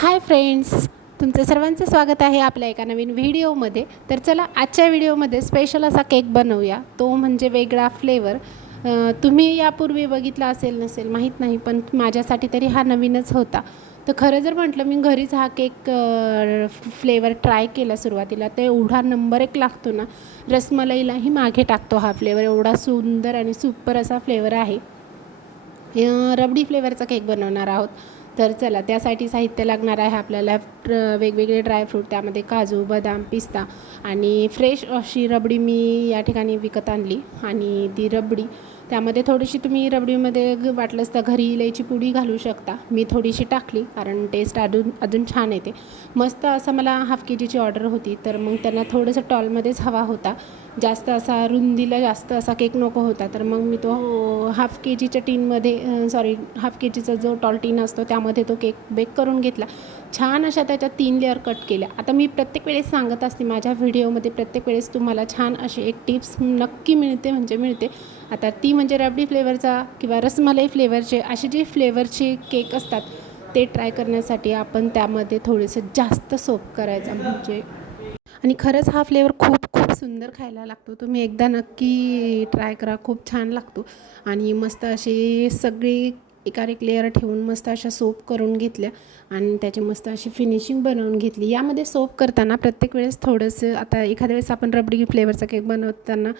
Hi friends तुमचं सर्वांचं स्वागत आहे आपल्या एका नवीन व्हिडिओमध्ये. तर चला आजच्या व्हिडिओमध्ये स्पेशल असा केक बनवूया. तो म्हणजे वेगळा फ्लेवर तुम्ही यापूर्वी बघितला असेल नसेल माहीत नाही पण माझ्यासाठी तरी हा नवीनच होता. तर खरं जर म्हटलं मी घरीच हा केक फ्लेवर ट्राय केला सुरुवातीला. ते एवढा नंबर एक लागतो ना रसमलाईलाही मागे टाकतो हा फ्लेवर एवढा सुंदर आणि सुपर असा फ्लेवर आहे. रबडी फ्लेवरचा केक बनवणार आहोत. तर चला त्यासाठी साहित्य लागणार आहे आपल्याला. वेगवेगळे ड्रायफ्रूट त्यामध्ये काजू बदाम पिस्ता आणि फ्रेश अशी रबडी मी या ठिकाणी विकत आणली आणि ती रबडी त्यामध्ये थोडीशी तुम्ही रबडीमध्ये वाटलंच तर घरी इलायची पुडी घालू शकता. मी थोडीशी टाकली कारण टेस्ट अजून अजून छान येते. मस्त असं मला हाफ के जीची ऑर्डर होती तर मग त्यांना थोडंसं टॉलमध्येच हवा होता. जास्त असा रुंदीला जास्त असा केक नको होता. तर मग मी तो हाफ के जीच्या टीनमध्ये सॉरी हाफ के जीचा जो टॉल टीन असतो त्यामध्ये तो केक बेक करून घेतला. छान अशा त्याच्या तीन लेअर कट केल्या. आता मी प्रत्येक वेळेस सांगत असते माझ्या व्हिडिओमध्ये प्रत्येक वेळेस तुम्हाला छान अशी एक टिप्स नक्की मिळते म्हणजे मिळते. आता ती म्हणजे रबडी फ्लेवरचा किंवा रसमलाई फ्लेवरचे असे जे फ्लेवरचे केक असतात ते ट्राय करण्यासाठी आपण त्यामध्ये थोडंसं जास्त सोप करायचा म्हणजे. आणि खरंच हा फ्लेवर खूप सुंदर खायला लागतो. तुम्ही एकदा नक्की ट्राय करा. खूप छान लागतो. आणि मस्त अशी सगळी एकारेक एक लेअर ठेवून मस्त अशा सोप करून घेतल्या. आणि त्याची मस्त अशी फिनिशिंग बनवून घेतली. यामध्ये सोप करताना प्रत्येक वेळेस थोडंसं आता एखाद्या वेळेस आपण रबडी फ्लेवरचा केक बनवताना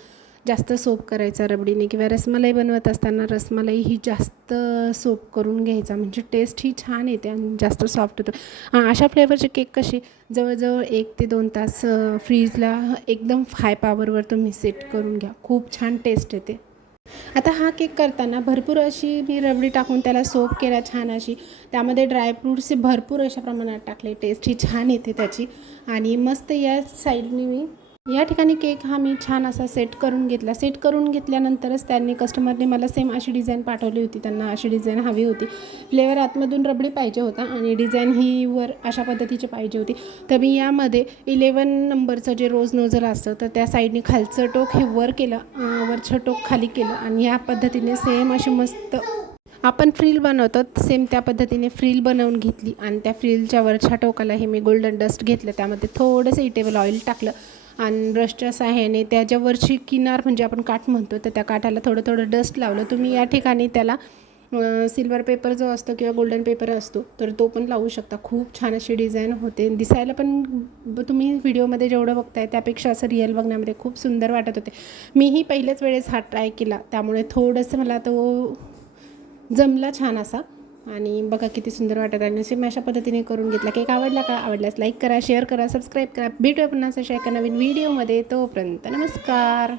जास्त सोप करायचा रबडीने किंवा रसमलाई बनवत असताना रसमलाई ही जास्त सोप करून घ्यायचा. म्हणजे टेस्ट ही छान येते आणि जास्त सॉफ्ट होतं. हां अशा फ्लेवरचे केक कसे जवळजवळ एक ते दोन तास फ्रीजला एकदम हाय पॉवरवर तुम्ही सेट करून घ्या. खूप छान टेस्ट येते. आता हा केक करताना भरपूर अशी मी रबडी टाकून त्याला सोप केला छान अशी. त्यामध्ये ड्रायफ्रूट्स भरपूर अशा प्रमाणात टाकले. टेस्ट ही छान येते त्याची. आणि मस्त या साईडने मी या ठिकाणी केक हा मी छान असा सेट करून घेतला. सेट करून घेतल्यानंतरच त्यांनी कस्टमरने मला सेम अशी डिझाईन पाठवली होती. त्यांना अशी डिझाईन हवी होती. फ्लेवर आतमधून रबडी पाहिजे होता आणि डिझाईन ही वर अशा पद्धतीची पाहिजे होती. तर मी यामध्ये इलेवन नंबरचं जे रोज नोझल असतं तर त्या साईडने खालचं टोक हे वर केलं वरचं टोक खाली केलं आणि या पद्धतीने सेम अशी मस्त आपण फ्रील बनवतो सेम त्या पद्धतीने फ्रील बनवून घेतली आणि त्या फ्रीलच्या वरच्या टोकाला हे मी गोल्डन डस्ट घेतलं. त्यामध्ये थोडंसं इटेबल ऑइल टाकलं. आणि ब्रशच्या साह्याने त्याच्यावरची किनार म्हणजे आपण काठ म्हणतो तर त्या काठाला थोडं थोडं डस्ट लावलं. तुम्ही या ठिकाणी त्याला सिल्वर पेपर जो असतो किंवा गोल्डन पेपर असतो तर तो पण लावू शकता. खूप छान अशी डिझाईन होते. दिसायला पण ब- तुम्ही व्हिडिओमध्ये जेवढं बघताय त्यापेक्षा असं रिअल बघण्यामध्ये खूप सुंदर वाटत होते. मीही पहिल्याच वेळेस हा ट्राय केला. त्यामुळे थोडंसं मला तो जमला छान असा. आणि बघा किती सुंदर वाटत आहे. सेम अशा पद्धतीने करून घेतला. केक आवडला का? आवडल्यास लाईक करा शेअर करा सबस्क्राईब करा. भेटूया पुन्हा अशा एका नवीन व्हिडिओमध्ये तोपर्यंत नमस्कार.